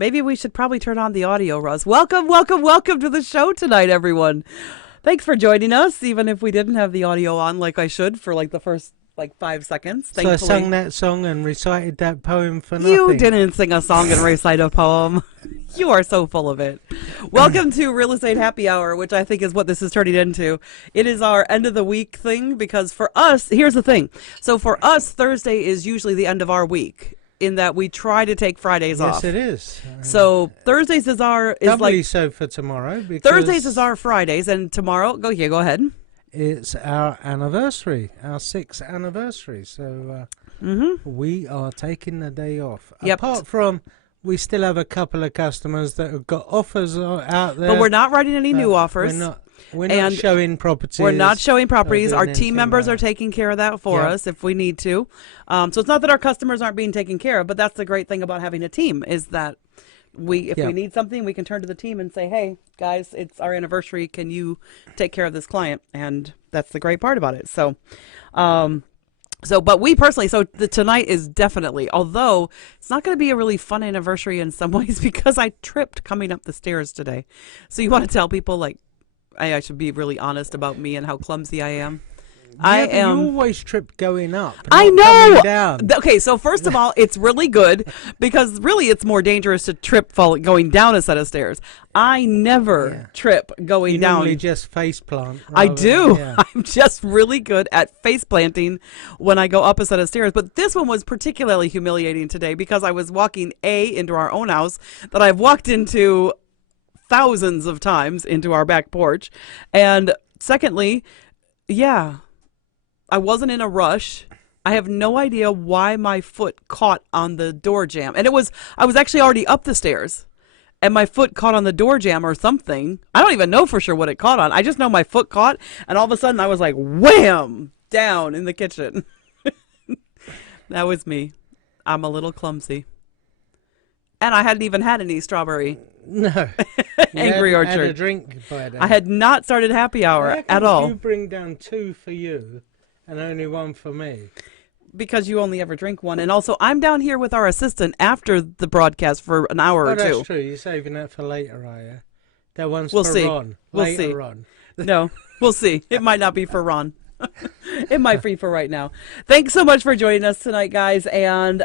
Maybe we should probably turn on the audio, Russ. Welcome, welcome, welcome to the show tonight, everyone. Thanks for joining us, even if we didn't have the audio on like I should for like the first 5 seconds. Thankfully. So I sung that song and recited that poem for nothing. You didn't sing a song and recite a poem. You are so full of it. Welcome to Real Estate Happy Hour, which I think is what this is turning into. It is our end of the week thing because for us, here's the thing. So for us, Thursday is usually the end of our week, in that we try to take Fridays off. Yes, it is. So Thursdays is doubly so for tomorrow. Thursdays is our Fridays, and tomorrow, go ahead. It's our anniversary, our 6th anniversary. So we are taking the day off. Yep. Apart from, we still have a couple of customers that have got offers out there. But we're not writing any new offers. We're not showing properties. We're not showing properties. Our team members are taking care of that for us if we need to. So it's not that our customers aren't being taken care of, but that's the great thing about having a team is that if we need something, we can turn to the team and say, hey, guys, it's our anniversary. Can you take care of this client? And that's the great part about it. But we personally, tonight is definitely, although it's not going to be a really fun anniversary in some ways because I tripped coming up the stairs today. So you want to tell people, I should be really honest about me and how clumsy I am. You always trip going up. I know. Coming down. Okay, so first of all, it's really good because really it's more dangerous to trip going down a set of stairs. I never trip going down. You normally just face plant. I do. I'm just really good at face planting when I go up a set of stairs. But this one was particularly humiliating today because I was walking into our own house that I've walked into thousands of times into our back porch. And secondly, I wasn't in a rush. I have no idea why my foot caught on the door jamb. And I was actually already up the stairs and my foot caught on the door jamb or something. I don't even know for sure what it caught on. I just know my foot caught and all of a sudden I was like, wham, down in the kitchen. That was me. I'm a little clumsy. And I hadn't even had any strawberry. No. Angry Orchard. Had a drink by then. I had not started happy hour at all. You bring down 2 for you and only 1 for me. Because you only ever drink 1. And also, I'm down here with our assistant after the broadcast for an hour or 2. That's true. You're saving that for later, are you? That one's for see. Ron. We'll later see. On. No, we'll see. It might not be for Ron. It might be for right now. Thanks so much for joining us tonight, guys. And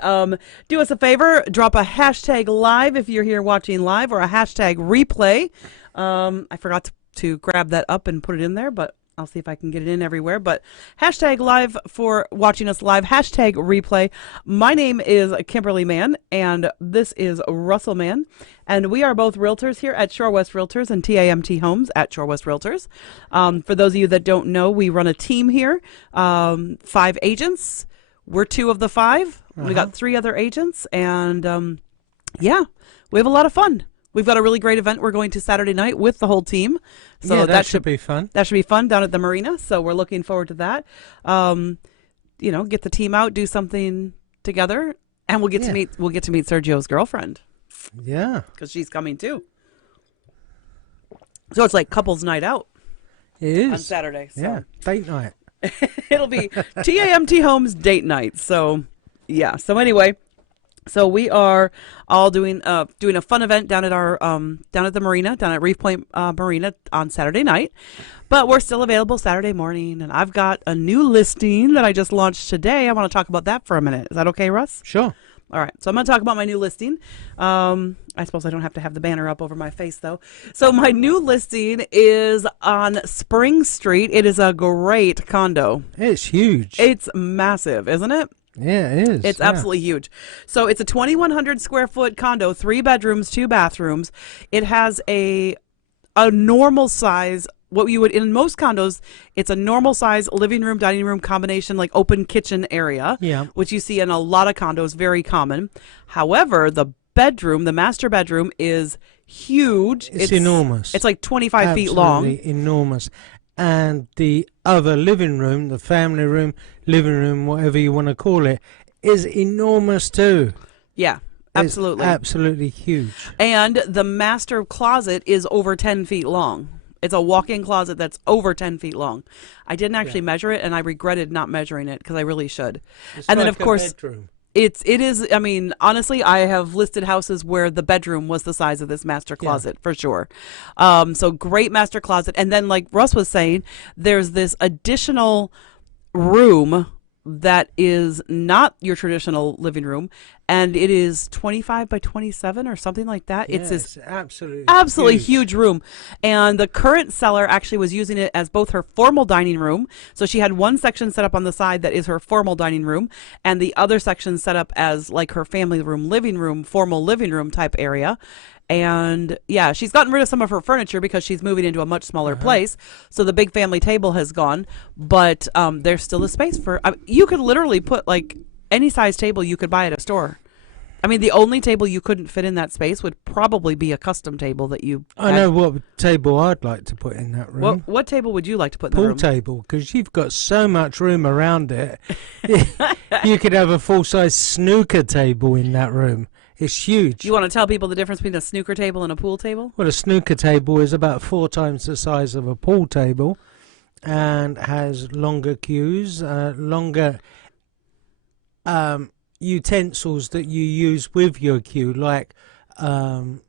do us a favor, drop a hashtag live if you're here watching live or a hashtag replay. I forgot to grab that up and put it in there, but I'll see if I can get it in everywhere. But hashtag live for watching us live. Hashtag replay. My name is Kimberly Mann, and this is Russell Mann. And we are both realtors here at Shore West Realtors and TAMT Homes at Shore West Realtors. For those of you that don't know, we run a team here, 5 agents. We're 2 of the 5. We got 3 other agents. And we have a lot of fun. We've got a really great event we're going to Saturday night with the whole team. So that should be fun. That should be fun down at the marina. So we're looking forward to that. Get the team out, do something together, and we'll get to meet Sergio's girlfriend. Yeah. Because she's coming too. So it's like couples night out. It is. On Saturday. So. Yeah. Date night. It'll be TAMT Homes date night. So So anyway. So we are all doing a fun event down at our down at the marina, down at Reef Point Marina on Saturday night. But we're still available Saturday morning, and I've got a new listing that I just launched today. I want to talk about that for a minute. Is that okay, Russ? Sure. All right. So I'm going to talk about my new listing. I suppose I don't have to have the banner up over my face, though. So my new listing is on Spring Street. It is a great condo. It's huge. It's massive, isn't it? Yeah, it is. It's absolutely huge. So it's a 2,100 square foot condo, 3 bedrooms, 2 bathrooms. It has a normal size. What you would in most condos, it's a normal size living room, dining room combination, like open kitchen area, which you see in a lot of condos, very common. However, the master bedroom is huge. It's enormous. It's like 25 feet long. Absolutely enormous. And the other living room, the family room, living room, whatever you want to call it, is enormous too. Yeah, absolutely. It's absolutely huge. And the master closet is over 10 feet long. It's a walk-in closet that's over 10 feet long. I didn't actually measure it, and I regretted not measuring it because I really should. It's and like then, of course, bedroom. It is. I mean, honestly, I have listed houses where the bedroom was the size of this master closet for sure. So great master closet, and then like Russ was saying, there's this additional room that is not your traditional living room, and it is 25 by 27 or something like that. Yeah, It's this it's absolutely huge room, and the current seller actually was using it as both her formal dining room. So she had one section set up on the side that is her formal dining room, and the other section set up as like her family room, living room, formal living room type area. And yeah, she's gotten rid of some of her furniture because she's moving into a much smaller place. So the big family table has gone, but there's still a space for. You could literally put like any size table you could buy at a store. I mean, the only table you couldn't fit in that space would probably be a custom table that you. I know what table I'd like to put in that room. What table would you like to put in the Pool room? table, because you've got so much room around it. You could have a full-size snooker table in that room. It's huge. You want to tell people the difference between a snooker table and a pool table? Well, a snooker table is about 4 times the size of a pool table and has longer cues, longer utensils that you use with your cue, like the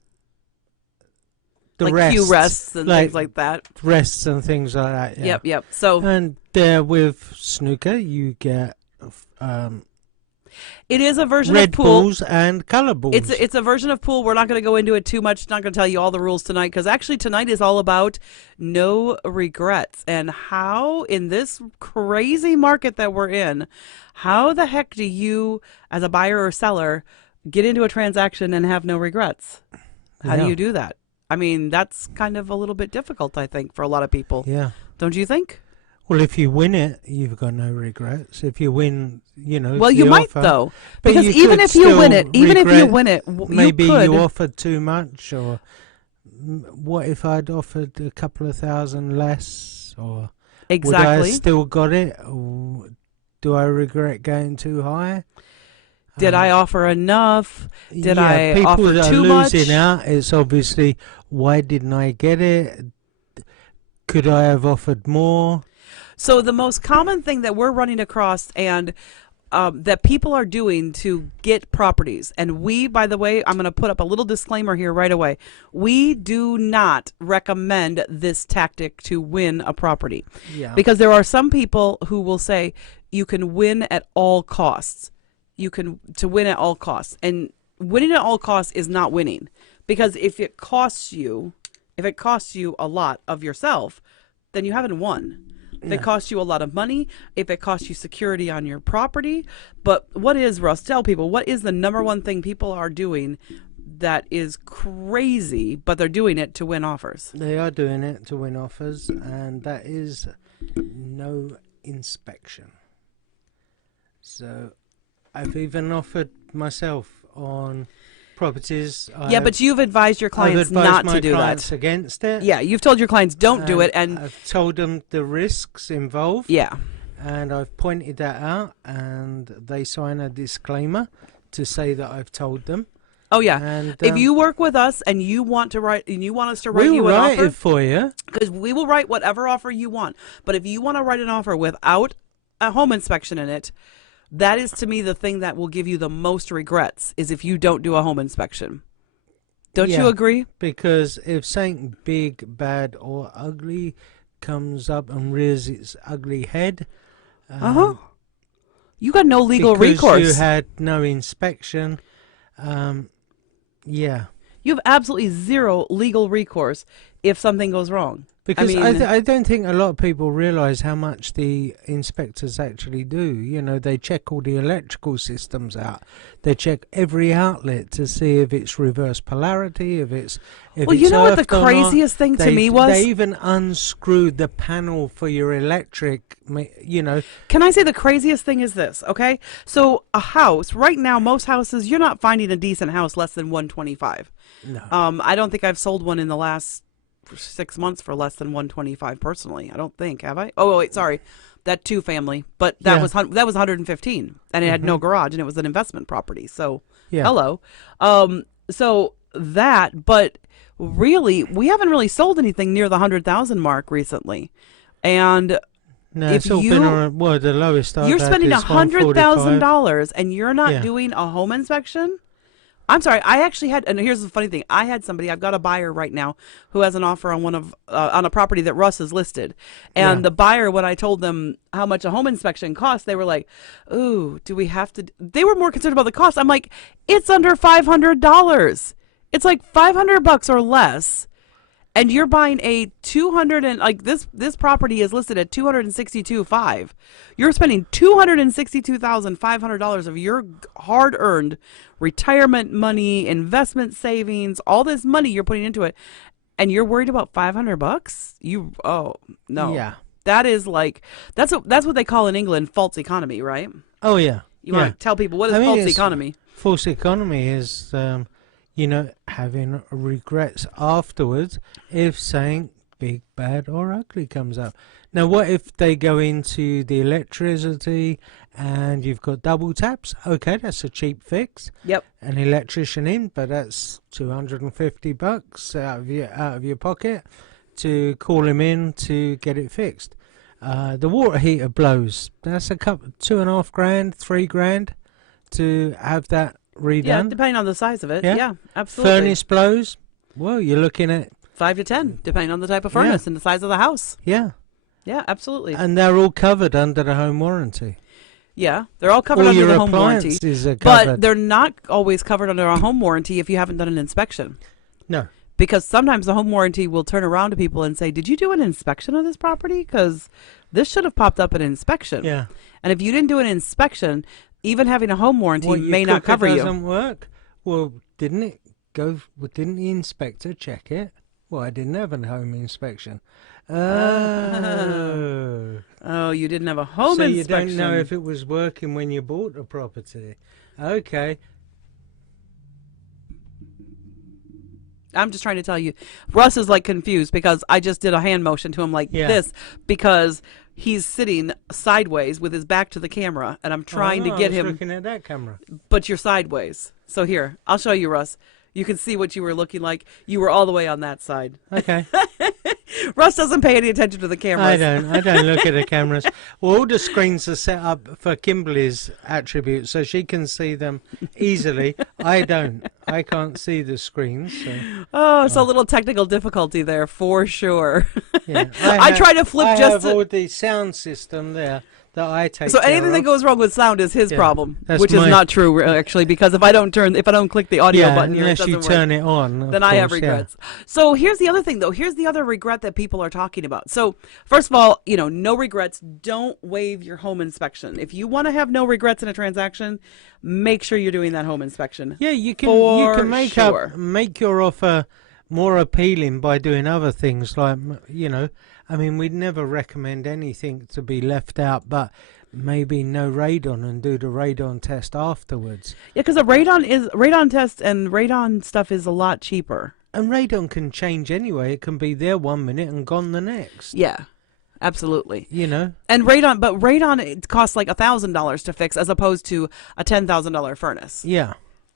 like rests, cue rests and like things like that. rests and things like that. Yeah. Yep. So And there with snooker, you get it is a version red of pool. balls and colour balls. It's a version of pool. We're not going to go into it too much. Not going to tell you all the rules tonight, because actually tonight is all about no regrets and how in this crazy market that we're in, how the heck do you as a buyer or seller get into a transaction and have no regrets? How do you do that? I mean, that's kind of a little bit difficult, I think, for a lot of people. Yeah. Don't you think? Well, if you win it, you've got no regrets. If you win, Well, you the might offer, though, but because you even could if you win it, still maybe you could. you offered too much, or what if I'd offered a couple of thousand less, or would I Exactly. have still got it, or do I regret going too high? Did I offer enough? Did yeah, I people offer that too are much? losing out, it's obviously, why didn't I get it? Could I have offered more? So the most common thing that we're running across and that people are doing to get properties, and we, by the way, I'm going to put up a little disclaimer here right away. We do not recommend this tactic to win a property. Yeah. Because there are some people who will say you can win at all costs. To win at all costs. And winning at all costs is not winning. Because if it costs you a lot of yourself, then you haven't won. If it costs you a lot of money, if it costs you security on your property. But what is, Russ, tell people, what is the number one thing people are doing that is crazy, but they're doing it to win offers? They are doing it to win offers, and that is no inspection. So I've even offered myself on properties. Yeah, but you've advised your clients not to do that. Against it. Yeah, you've told your clients don't do it, and I've told them the risks involved. yeah. And I've pointed that out, and they sign a disclaimer to say that I've told them. Oh yeah. And If you work with us and you want us to write we'll you an write offer, it for you, because we will write whatever offer you want. But if you want to write an offer without a home inspection in it, that is to me the thing that will give you the most regrets, is if you don't do a home inspection. Don't you agree? Because if something big, bad, or ugly comes up and rears its ugly head, You got no legal because recourse. you had no inspection, yeah. You have absolutely zero legal recourse if something goes wrong. Because I don't think a lot of people realise how much the inspectors actually do. You know, they check all the electrical systems out. They check every outlet to see if it's reverse polarity, if it's Well, you know what the earthed or not. craziest thing to me was? They even unscrewed the panel for your electric, you know. Can I say the craziest thing is this, okay? So a house, right now, most houses, you're not finding a decent house less than 125. No. I don't think I've sold one in the last 6 months for less than 125 personally. I don't think, have I? Oh wait, sorry, that 2-family, but that was 115, and it had no garage, and it was an investment property. So hello, so that, but really, we haven't really sold anything near the 100,000 mark recently, and No, if it's all been on. Well, the lowest I've you're had spending is $145. $100,000 and you're not Yeah. doing a home inspection. I'm sorry. I actually had, and here's the funny thing. I had somebody. I've got a buyer right now who has an offer on on a property that Russ has listed, and Yeah. the buyer, when I told them how much a home inspection costs, they were like, "Ooh, do we have to?" They were more concerned about the cost. I'm like, "It's under $500. It's like $500 or less." And you're buying a 200 and like this property is listed at 262,500. You're spending $262,500 of your hard-earned retirement money, investment savings, all this money you're putting into it, and you're worried about $500? Oh no. Yeah. That is like that's what they call in England false economy, right? Oh yeah. You want to tell people what is false economy? False economy is, having regrets afterwards if something big, bad, or ugly comes up. Now, what if they go into the electricity and you've got double taps? Okay, that's a cheap fix. Yep. An electrician in, but that's $250 out of your pocket to call him in to get it fixed. The water heater blows. That's a couple, $2,500, $3,000 to have that redone. Yeah, depending on the size of it. Yeah. Yeah, absolutely. Furnace blows. Well, you're looking at 5 to 10, depending on the type of furnace and the size of the house. yeah, Yeah, absolutely. and they're all covered under the home warranty. Yeah, they're all covered All under your the home warranty. appliances are But covered. they're not always covered under a home warranty if you haven't done an inspection. No. Because sometimes the home warranty will turn around to people and say, "Did you do an inspection of this property? Because this should have popped up an inspection." Yeah. And if you didn't do an inspection, even having a home warranty Well, your may not cooker cover you. doesn't work. Well, didn't it go? Well, didn't the inspector check it? Well, I didn't have a home inspection. Oh. Oh, you didn't have a home so inspection. you don't know if it was working when you bought the property. Okay. I'm just trying to tell you. Russ is like confused because I just did a hand motion to him like this because he's sitting sideways with his back to the camera and I'm trying to get I was him. looking at that camera. But you're sideways. So here, I'll show you, Russ. You can see what you were looking like. You were all the way on that side. Okay. Russ doesn't pay any attention to the cameras. I don't look at the cameras. Well, all the screens are set up for Kimberly's attributes, so she can see them easily. I don't. I can't see the screens. So. Oh, it's a little technical difficulty there for sure. Yeah. I try to flip I just have to, all the sound system there that I take so care anything that of. goes wrong with sound is his problem, that's which is my- not true actually because if I don't click the audio button here, it unless doesn't you work. turn it on. of Then I have course, yeah. regrets. So here's the other thing, though. Here's the other regret that people are talking about. So first of all, no regrets. Don't waive your home inspection. If you want to have no regrets in a transaction, make sure you're doing that home inspection. Yeah, you can For make sure. make your offer more appealing by doing other things like I mean, we'd never recommend anything to be left out, but maybe no radon and do the radon test afterwards. Yeah, because a radon test and radon stuff is a lot cheaper. And radon can change anyway. It can be there 1 minute and gone the next. Yeah, absolutely. And radon it costs like $1,000 to fix as opposed to a $10,000 furnace. Yeah.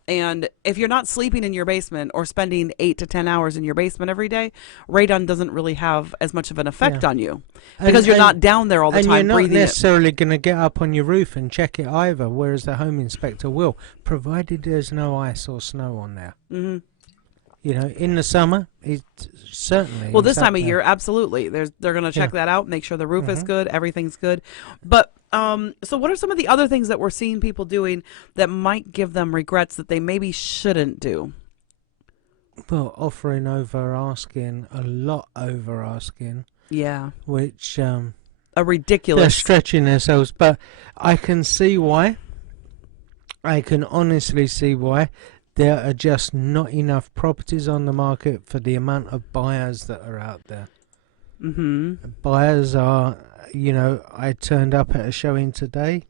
And if you're not sleeping in your basement or spending 8 to 10 hours in your basement every day, radon doesn't really have as much of an effect on you because you're not down there all the time breathing. And you're not breathing necessarily going to get up on your roof and check it either, whereas the home inspector will, provided there's no ice or snow on there. Mm-hmm. In the summer, it certainly. Well, this is up time of there. year, absolutely. They're going to check that out, make sure the roof is good, everything's good. But so what are some of the other things that we're seeing people doing that might give them regrets that they maybe shouldn't do? Well, offering over asking, a lot over asking. Yeah. Which A they're ridiculous. stretching themselves, but I can see why. I can honestly see why. There are just not enough properties on the market for the amount of buyers that are out there. Mm-hmm. Buyers are, I turned up at a showing today.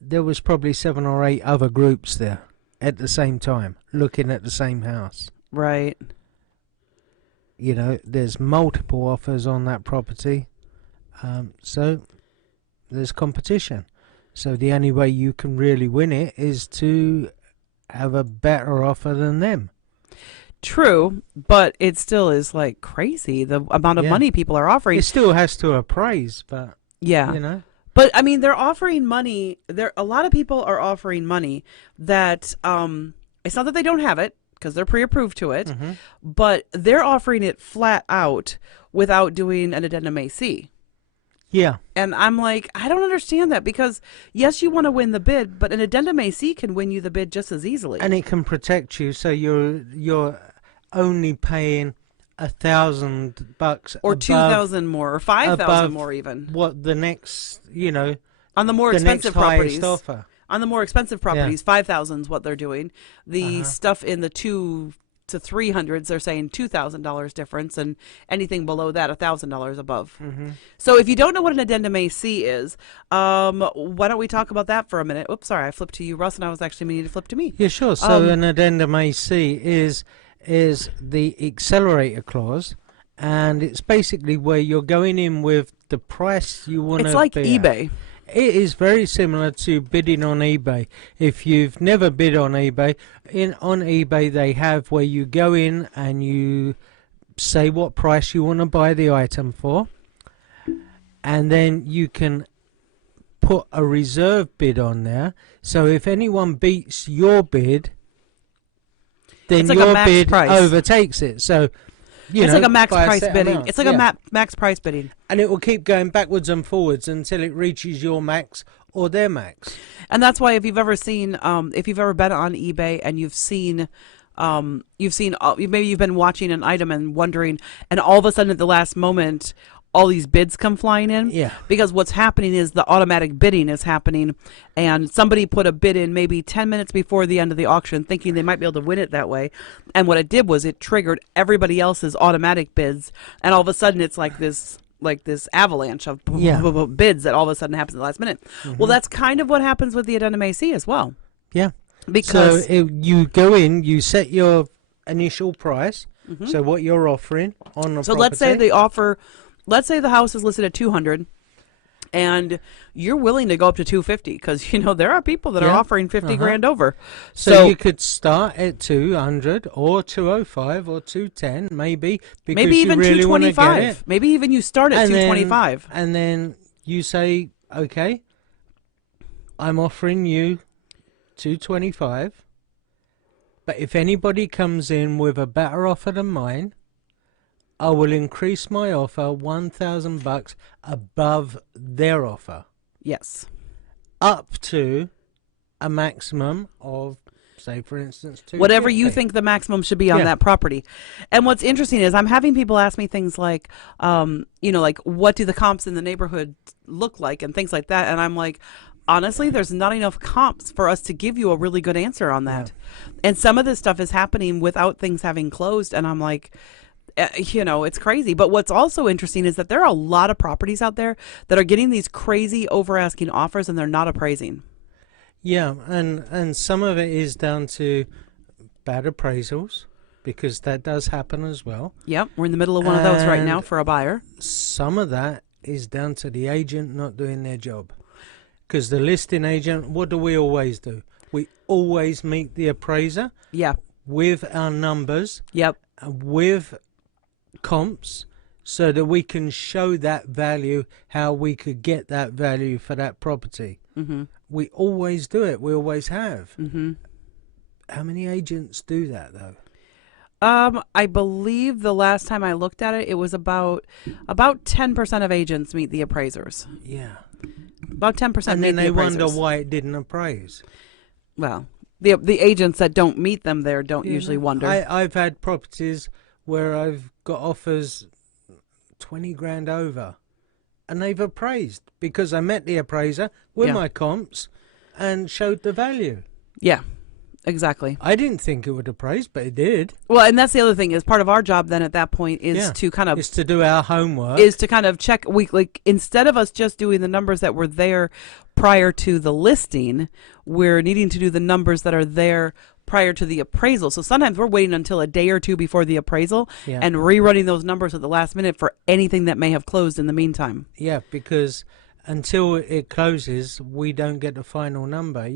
There was probably 7 or 8 other groups there at the same time, looking at the same house. Right. There's multiple offers on that property. So there's competition. So the only way you can really win it is to have a better offer than them. True, but it still is like crazy the amount of Yeah. money people are offering. It still has to appraise, but Yeah. you know. But I mean, they're offering money. There, a lot of people are offering money that it's not that they don't have it because they're pre-approved to it, Hmm. but they're offering it flat out without doing an addendum AC. Yeah. And I'm like, I don't understand that because yes, you want to win the bid, but an addendum AC can win you the bid just as easily. And it can protect you, so you're only paying $1,000 or above 2,000 more, or 5,000 above more, even what the next, on the more the next expensive highest properties. offer. On the more expensive properties, 5,000 is what they're doing. The Uh-huh. stuff in the 2 to 300s, they're saying $2,000 difference, and anything below that, $1,000 above. Hmm. So if you don't know what an addendum AC is, why don't we talk about that for a minute? Oops, sorry, I flipped to you, Russ, and I was actually meaning to flip to me. Yeah, sure. So Um, an addendum AC is the accelerator clause, and it's basically where you're going in with the price you want to It's like be at. eBay. It is very similar to bidding on eBay. If you've never bid on eBay, on eBay they have where you go in and you say what price you want to buy the item for, and then you can put a reserve bid on there. So if anyone beats your bid, then It's like a your max bid price. overtakes it. So It's like a max by price set bidding. amount. It's like Yeah. a max price bidding. And it will keep going backwards and forwards until it reaches your max or their max. And that's why if you've ever seen, if you've ever been on eBay and maybe you've been watching an item and wondering, and all of a sudden at the last moment, all these bids come flying in. Yeah. Because what's happening is the automatic bidding is happening, and somebody put a bid in maybe 10 minutes before the end of the auction, thinking they might be able to win it that way. And what it did was it triggered everybody else's automatic bids, and all of a sudden it's like this avalanche of Yeah. bids that all of a sudden happens at the last minute. Well, that's kind of what happens with the addendum AC as well. Yeah. Because So you go in, you set your initial price, so what you're offering on the so property. let's say the house is listed at 200 and you're willing to go up to 250 because there are people that are Yeah. offering 50 grand over. So you could start at 200 or 205 or 210 maybe, because maybe even you really want to get 225. it. Maybe even you start at And then- 225. And then you say, okay, I'm offering you 225, but if anybody comes in with a better offer than mine, I will increase my offer $1,000 above their offer, Yes. up to a maximum of, say, for instance, 250. Whatever you think the maximum should be on Yeah. that property. And what's interesting is I'm having people ask me things like, like what do the comps in the neighborhood look like and things like that. And I'm like, honestly, there's not enough comps for us to give you a really good answer on that. And some of this stuff is happening without things having closed. And I'm like, it's crazy. But what's also interesting is that there are a lot of properties out there that are getting these crazy over asking offers and they're not appraising. Yeah, and some of it is down to bad appraisals, because that does happen as well. Yep. We're in the middle of one of those right now And for a buyer. some of that is down to the agent not doing their job. Because the listing agent, what do we always do? We always meet the appraiser Yeah. with our numbers, Yep. with comps, so that we can show that value, how we could get that value for that property. Mm-hmm. We always do it. We always have. Mm-hmm. How many agents do that, though? I believe the last time I looked at it, it was about 10% of agents meet the appraisers. Yeah. About 10% And meet then the they appraisers. wonder why it didn't appraise. Well, the agents that don't meet them there don't usually wonder. I've had properties where I've got offers 20 grand over, and they've appraised because I met the appraiser with Yeah. my comps and showed the value. Yeah, exactly. I didn't think it would appraise, but it did. Well, and that's the other thing is part of our job then at that point is Yeah. to kind of It's to do our homework. check instead of us just doing the numbers that were there prior to the listing, we're needing to do the numbers that are there prior to the appraisal. So sometimes we're waiting until a day or two before the appraisal Yeah. and rerunning those numbers at the last minute for anything that may have closed in the meantime. Yeah, because until it closes, we don't get the final number.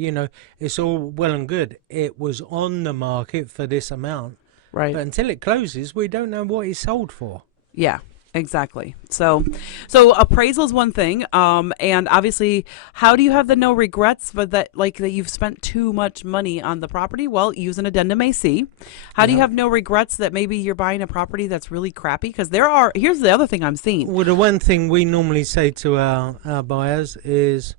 It's all well and good. It was on the market for this amount, Right. But until it closes, we don't know what it's sold for. Yeah, exactly. So appraisal is one thing, and obviously, how do you have the no regrets, but that you've spent too much money on the property? Well, use an addendum AC. How do you have no regrets that maybe you're buying a property that's really crappy? Because here's the other thing I'm seeing. Well, the one thing we normally say to our buyers is,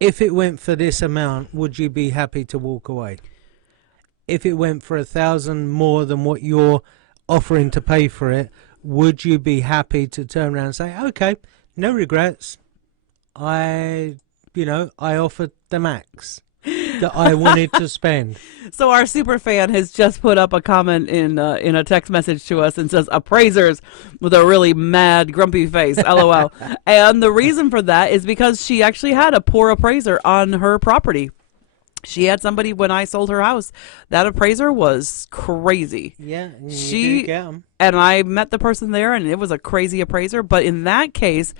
if it went for this amount, would you be happy to walk away? If it went for 1,000 more than what you're offering to pay for it, would you be happy to turn around and say, okay, no regrets, I offered the max that I wanted to spend? So our super fan has just put up a comment in a text message to us and says, appraisers, with a really mad, grumpy face, LOL. And the reason for that is because she actually had a poor appraiser on her property. She had somebody, when I sold her house, that appraiser was crazy. Yeah, you do get 'em. And I met the person there, and it was a crazy appraiser. But in that case,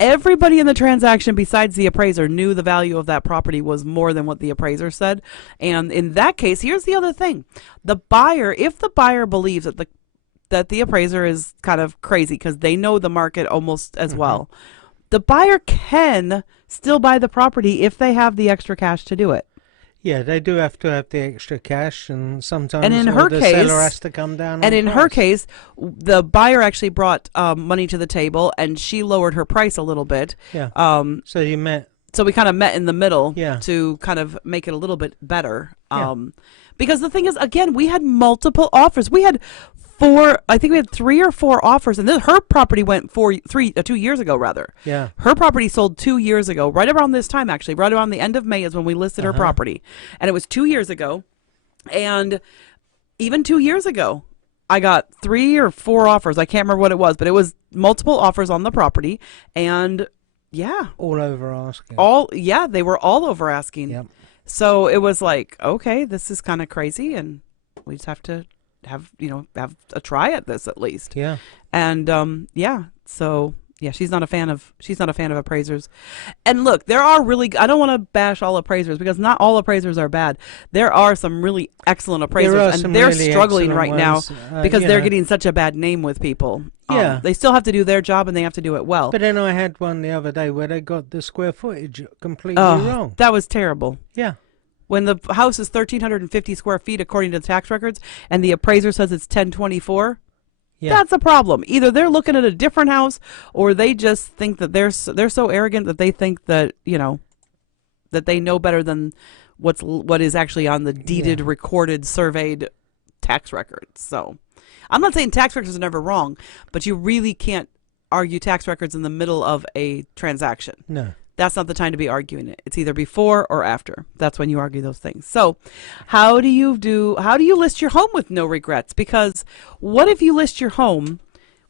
everybody in the transaction besides the appraiser knew the value of that property was more than what the appraiser said. And in that case, here's the other thing. The buyer, if the buyer believes that the appraiser is kind of crazy because they know the market almost as well, the buyer can still buy the property if they have the extra cash to do it. Yeah, they do have to have the extra cash, and sometimes the case, seller has to come down. And in price. her case, the buyer actually brought money to the table, and she lowered her price a little bit. Yeah. So you met. So we kind of met in the middle. Yeah. To kind of make it a little bit better. Yeah. Because the thing is, again, we had multiple offers. We had I think we had 3 or 4 offers, and then her property went 2 years ago, rather. Yeah. Her property sold 2 years ago, right around this time, actually. Right around the end of May is when we listed her property. And it was 2 years ago. And even 2 years ago, I got 3 or 4 offers. I can't remember what it was, but it was multiple offers on the property. And yeah. All over asking. They were all over asking. Yep. So it was like, okay, this is kind of crazy, and we just have to have a try at this at least. Yeah. And so she's not a fan of appraisers. And look, there are I don't want to bash all appraisers, because not all appraisers are bad. There are some really excellent appraisers, and they're really struggling right now because they're getting such a bad name with people. Yeah. They still have to do their job, and they have to do it well. But then I had one the other day where they got the square footage completely wrong. That was terrible. Yeah. When the house is 1,350 square feet according to the tax records, and the appraiser says it's 1,024, that's a problem. Either they're looking at a different house, or they just think that they're so arrogant that they think that that they know better than what is actually on the deeded, recorded, surveyed tax records. So, I'm not saying tax records are never wrong, but you really can't argue tax records in the middle of a transaction. No. That's not the time to be arguing it. It's either before or after. That's when you argue those things. So how do you list your home with no regrets? Because what if you list your home,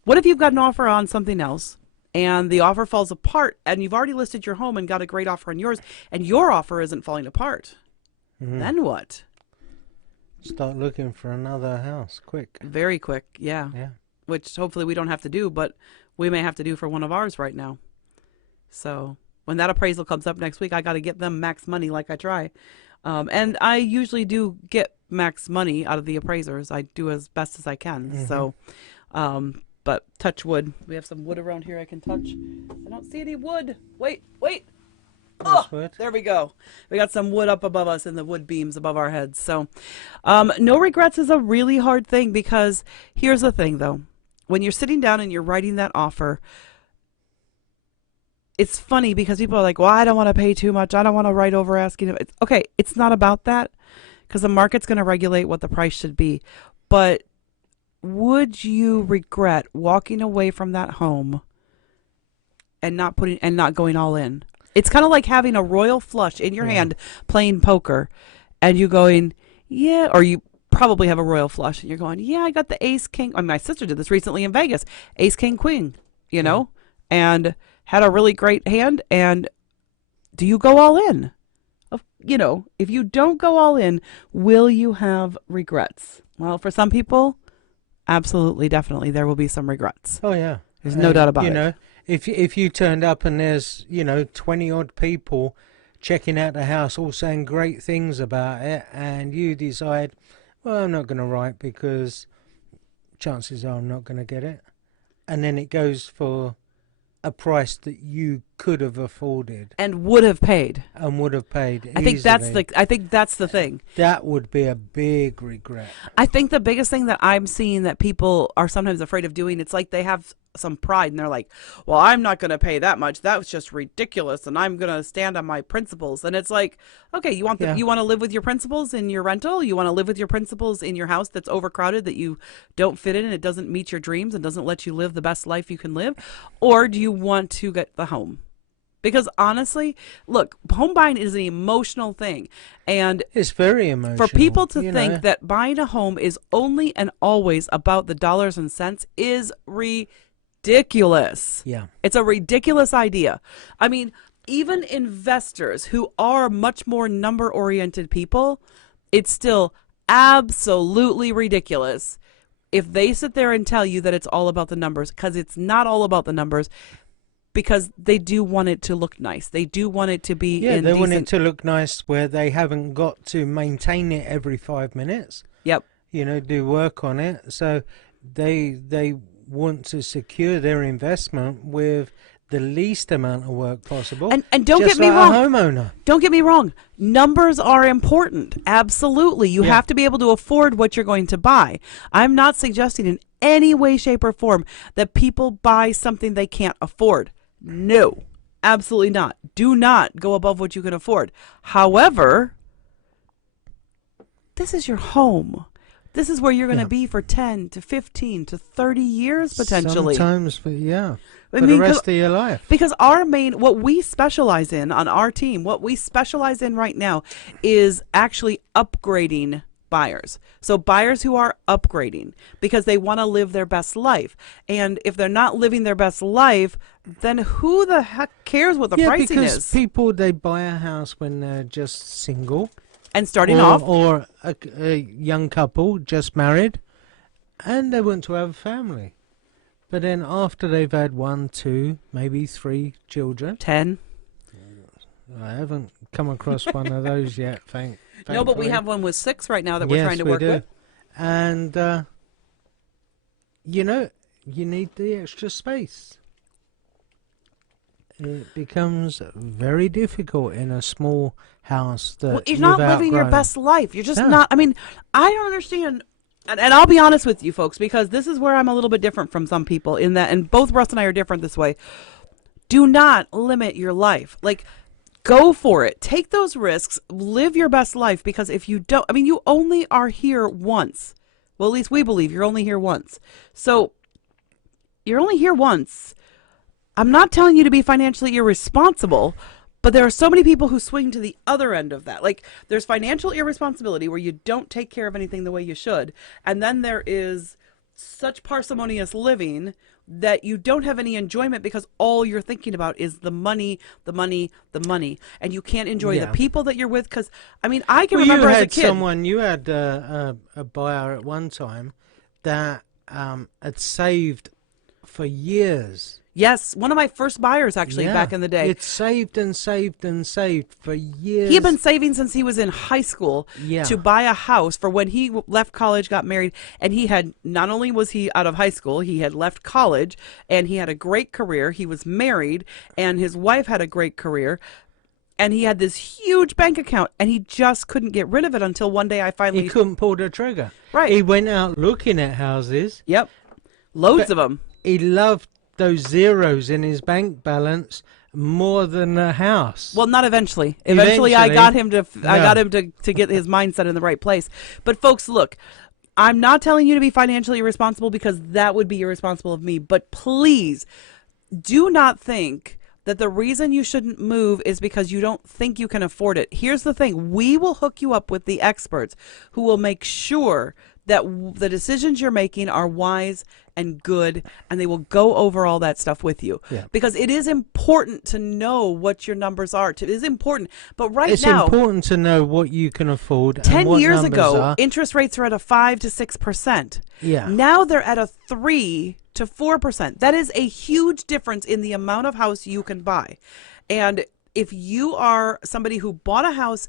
what if you've got an offer on something else, and the offer falls apart, and you've already listed your home and got a great offer on yours, and your offer isn't falling apart? Then what? Start looking for another house quick. Very quick, yeah. Which hopefully we don't have to do, but we may have to do for one of ours right now. So when that appraisal comes up next week, I got to get them max money like I try. And I usually do get max money out of the appraisers. I do as best as I can. So, but touch wood. We have some wood around here I can touch. I don't see any wood. Wait. Oh, there we go. We got some wood up above us and the wood beams above our heads. So, no regrets is a really hard thing, because here's the thing, though. When you're sitting down and you're writing that offer, it's funny because people are like, well, I don't want to pay too much. I don't want to write over asking. Okay, it's not about that, because the market's going to regulate what the price should be. But would you regret walking away from that home and not going all in? It's kind of like having a royal flush in your hand playing poker, and you going, yeah, or you probably have a royal flush and you're going, yeah, I got the ace king. I mean, my sister did this recently in Vegas, ace king queen, and had a really great hand. And do you go all in? If you don't go all in, will you have regrets? Well, for some people, absolutely, definitely, there will be some regrets. Oh yeah, there's no doubt about it. If you turned up and there's 20 odd people checking out the house, all saying great things about it, and you decide, well, I'm not going to write because chances are I'm not going to get it. And then it goes for a price that you could have afforded And would have paid. and would have paid I think that's easily. the thing. That would be a big regret. I think the biggest thing that I'm seeing that people are sometimes afraid of doing, it's like they have some pride and they're like, well, I'm not going to pay that much. That was just ridiculous. And I'm going to stand on my principles. And it's like, okay, you want Yeah. you want to live with your principles in your rental? You want to live with your principles in your house that's overcrowded, that you don't fit in and it doesn't meet your dreams and doesn't let you live the best life you can live? Or do you want to get the home? Because honestly, look, home buying is an emotional thing. And It's very emotional. for people to you think know. that buying a home is only and always about the dollars and cents is ridiculous. Yeah. It's a ridiculous idea. I mean, even investors who are much more number oriented people, it's still absolutely ridiculous if they sit there and tell you that it's all about the numbers, because it's not all about the numbers. Because they do want it to look nice. They do want it to be Yeah, in they want it decent. to look nice where they haven't got to maintain it every 5 minutes. Yep. You know, do work on it. So they want to secure their investment with the least amount of work possible. And don't just get me like wrong. a homeowner. Don't get me wrong. Numbers are important. Absolutely. You Yeah. have to be able to afford what you're going to buy. I'm not suggesting in any way, shape, or form that people buy something they can't afford. No, absolutely not. Do not go above what you can afford. However, this is your home. This is where you're going to Yeah. be for 10 to 15 to 30 years potentially. Sometimes, but yeah, I for mean, the rest of your life. because what we specialize in on our team, what we specialize in right now is actually upgrading buyers. So buyers who are upgrading because they want to live their best life. And if they're not living their best life, then who the heck cares what the Yeah, pricing because is? people, they buy a house when they're just single. And starting off, Or a young couple just married, and they want to have a family. But then after they've had 1, 2, maybe 3 children, 10. I haven't come across one of those yet. No, but we thankfully. have one with 6 right now that we're Yes, trying to we work do. with. And you know, you need the extra space. It becomes very difficult in a small house that Well, you're not you've living your outgrown. best life. You're just No. not. I mean, I don't understand. And I'll be honest with you, folks, because this is where I'm a little bit different from some people in that, and both Russ and I are different this way. Do not limit your life. Like, go for it. Take those risks. Live your best life, because if you don't, I mean, you only are here once. Well, at least we believe you're only here once. So you're only here once. I'm not telling you to be financially irresponsible, but there are so many people who swing to the other end of that. Like, there's financial irresponsibility where you don't take care of anything the way you should. And then there is such parsimonious living that you don't have any enjoyment because all you're thinking about is the money, the money, the money. And you can't enjoy the Yeah. people that you're with. Because, I mean, I can Well, remember you as a had kid. someone, you had a buyer at one time that had saved for years. Yes, one of my first buyers, actually, Yeah. back in the day. It saved and saved and saved for years. He had been saving since he was in high school Yeah. to buy a house for when he left college, got married, and he had, not only was he out of high school, he had left college, and he had a great career. He was married, and his wife had a great career, and he had this huge bank account, and he just couldn't get rid of it until one day I He finally... couldn't pull the trigger. Right. He went out looking at houses. Yep. Loads But- of them. He loved those zeros in his bank balance more than the house. Well, not eventually. Eventually, I got him to get his mindset in the right place. But folks, look, I'm not telling you to be financially irresponsible, because that would be irresponsible of me. But please do not think that the reason you shouldn't move is because you don't think you can afford it. Here's the thing. We will hook you up with the experts who will make sure that the decisions you're making are wise and good, and they will go over all that stuff with you. Yeah. Because it is important to know what your numbers are. It is important. But it's now, important to know what you can afford. 10 and what years numbers ago, are. interest rates are at a 5 to 6%. Yeah. Now they're at a 3 to 4%. That is a huge difference in the amount of house you can buy. And if you are somebody who bought a house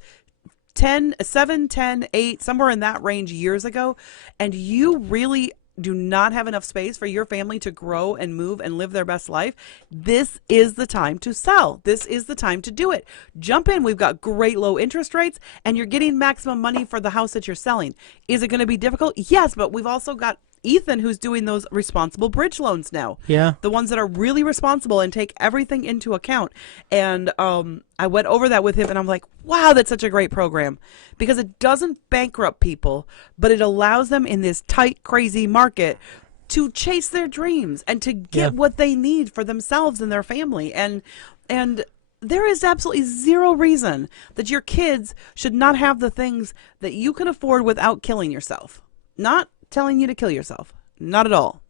7, 10, 8, somewhere in that range years ago, and you really do not have enough space for your family to grow and move and live their best life, this is the time to sell. This is the time to do it. Jump in. We've got great low interest rates, and you're getting maximum money for the house that you're selling. Is it going to be difficult? Yes, but we've also got Ethan who's doing those responsible bridge loans now. Yeah. The ones that are really responsible and take everything into account. And I went over that with him, and I'm like, wow, that's such a great program, because it doesn't bankrupt people, but it allows them in this tight, crazy market to chase their dreams and to get what they need for themselves and their family. And there is absolutely zero reason that your kids should not have the things that you can afford without killing yourself. Not telling you to kill yourself. Not at all.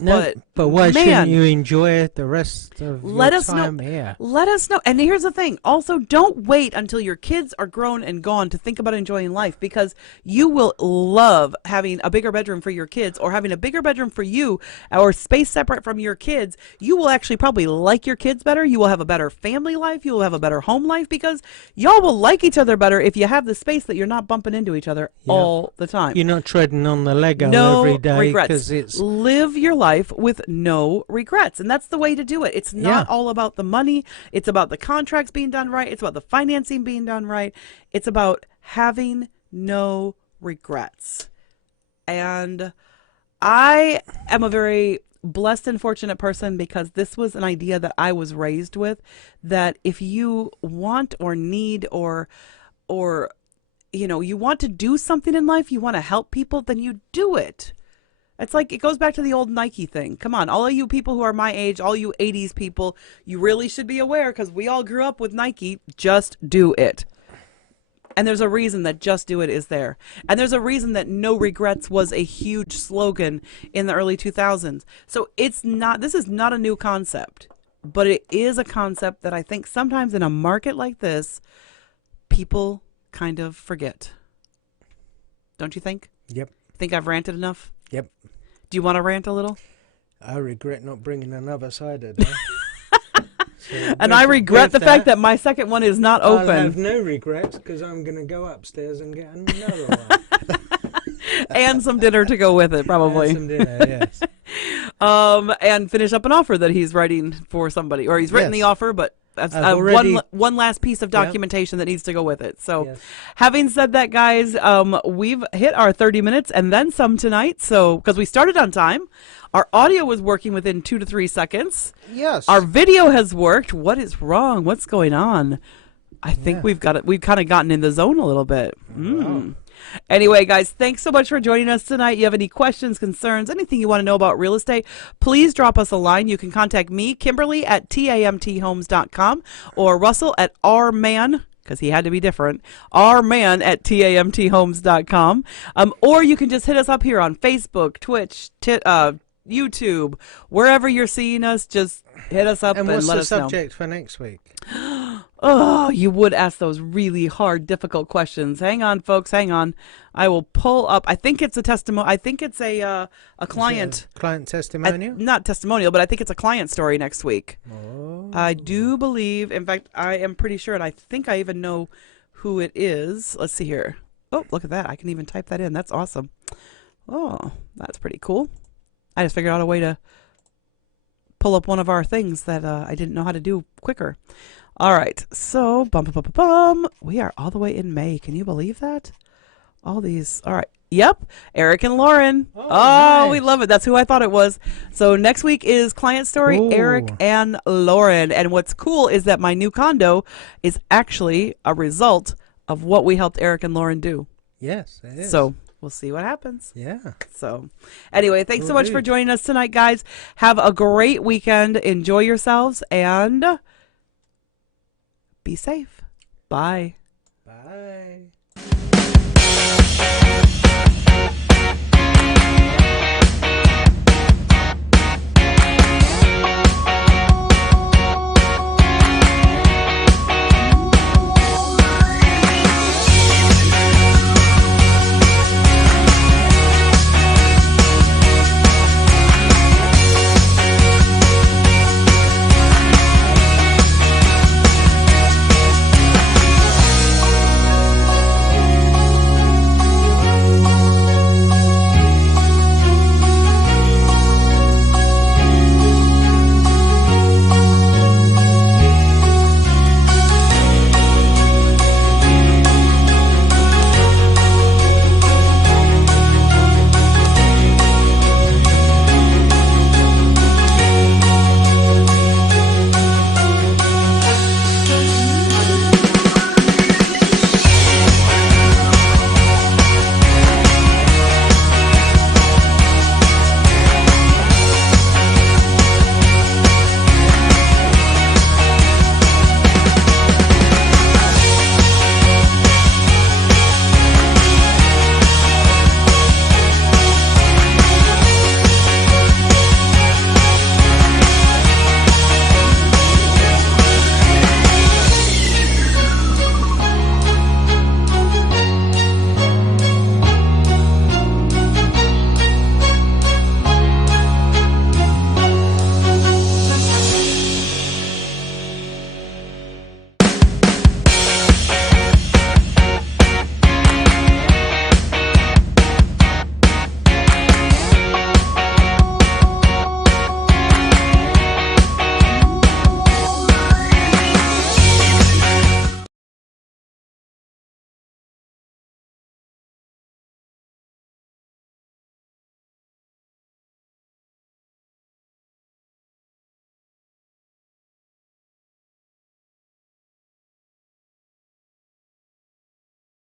No, but why shouldn't you enjoy the rest of your time here? Let us know. And here's the thing. Also, don't wait until your kids are grown and gone to think about enjoying life, because you will love having a bigger bedroom for your kids, or having a bigger bedroom for you, or space separate from your kids. You will actually probably like your kids better. You will have a better family life. You will have a better home life, because y'all will like each other better if you have the space that you're not bumping into each other all the time. You're not treading on the Lego every day. Regrets. Live your life with no regrets, and that's the way to do it. It's not all about the money. It's about the contracts being done right. It's about the financing being done right. It's about having no regrets. And I am a very blessed and fortunate person, because this was an idea that I was raised with, that if you want or need or you want to do something in life, you want to help people, then you do it. It's like, it goes back to the old Nike thing. Come on, all of you people who are my age, all you 80s people, you really should be aware, because we all grew up with Nike. Just do it. And there's a reason that just do it is there. And there's a reason that no regrets was a huge slogan in the early 2000s. So this is not a new concept, but it is a concept that I think sometimes in a market like this, people kind of forget. Don't you think? Yep. Think I've ranted enough? Yep. Do you want to rant a little? I regret not bringing another cider. And I regret the fact that my second one is not open. I have no regrets, because I'm going to go upstairs and get another one. And some dinner to go with it, probably. And some dinner, yes. And finish up an offer that he's writing for somebody. Or he's written the offer, but that's one last piece of documentation that needs to go with it. So having said that, guys, we've hit our 30 minutes and then some tonight. So because we started on time, our audio was working within 2 to 3 seconds. Yes. Our video has worked. What is wrong? What's going on? I think we've got it. We've kind of gotten in the zone a little bit. Wow. Anyway, guys, thanks so much for joining us tonight. You have any questions, concerns, anything you want to know about real estate, please drop us a line. You can contact me, Kimberly, at tamthomes.com, or Russell at rman, because he had to be different, rman at tamthomes.com. Or you can just hit us up here on Facebook, Twitch, YouTube, wherever you're seeing us. Just hit us up and let us know. And what's the subject for next week? Oh, you would ask those really hard, difficult questions. Hang on, folks. Hang on. I will pull up. I think it's a testimony. I think it's a client. Client testimonial? Not testimonial, but I think it's a client story next week. Oh. I do believe. In fact, I am pretty sure, and I think I even know who it is. Let's see here. Oh, look at that. I can even type that in. That's awesome. Oh, that's pretty cool. I just figured out a way to pull up one of our things that I didn't know how to do quicker. All right, so we are all the way in May. Can you believe that? All these. All right. Yep. Eric and Lauren. Oh, nice. We love it. That's who I thought it was. So next week is client story, Eric and Lauren. And what's cool is that my new condo is actually a result of what we helped Eric and Lauren do. Yes, it is. So we'll see what happens. Yeah. So anyway, thanks so much for joining us tonight, guys. Have a great weekend. Enjoy yourselves and be safe. Bye. Bye.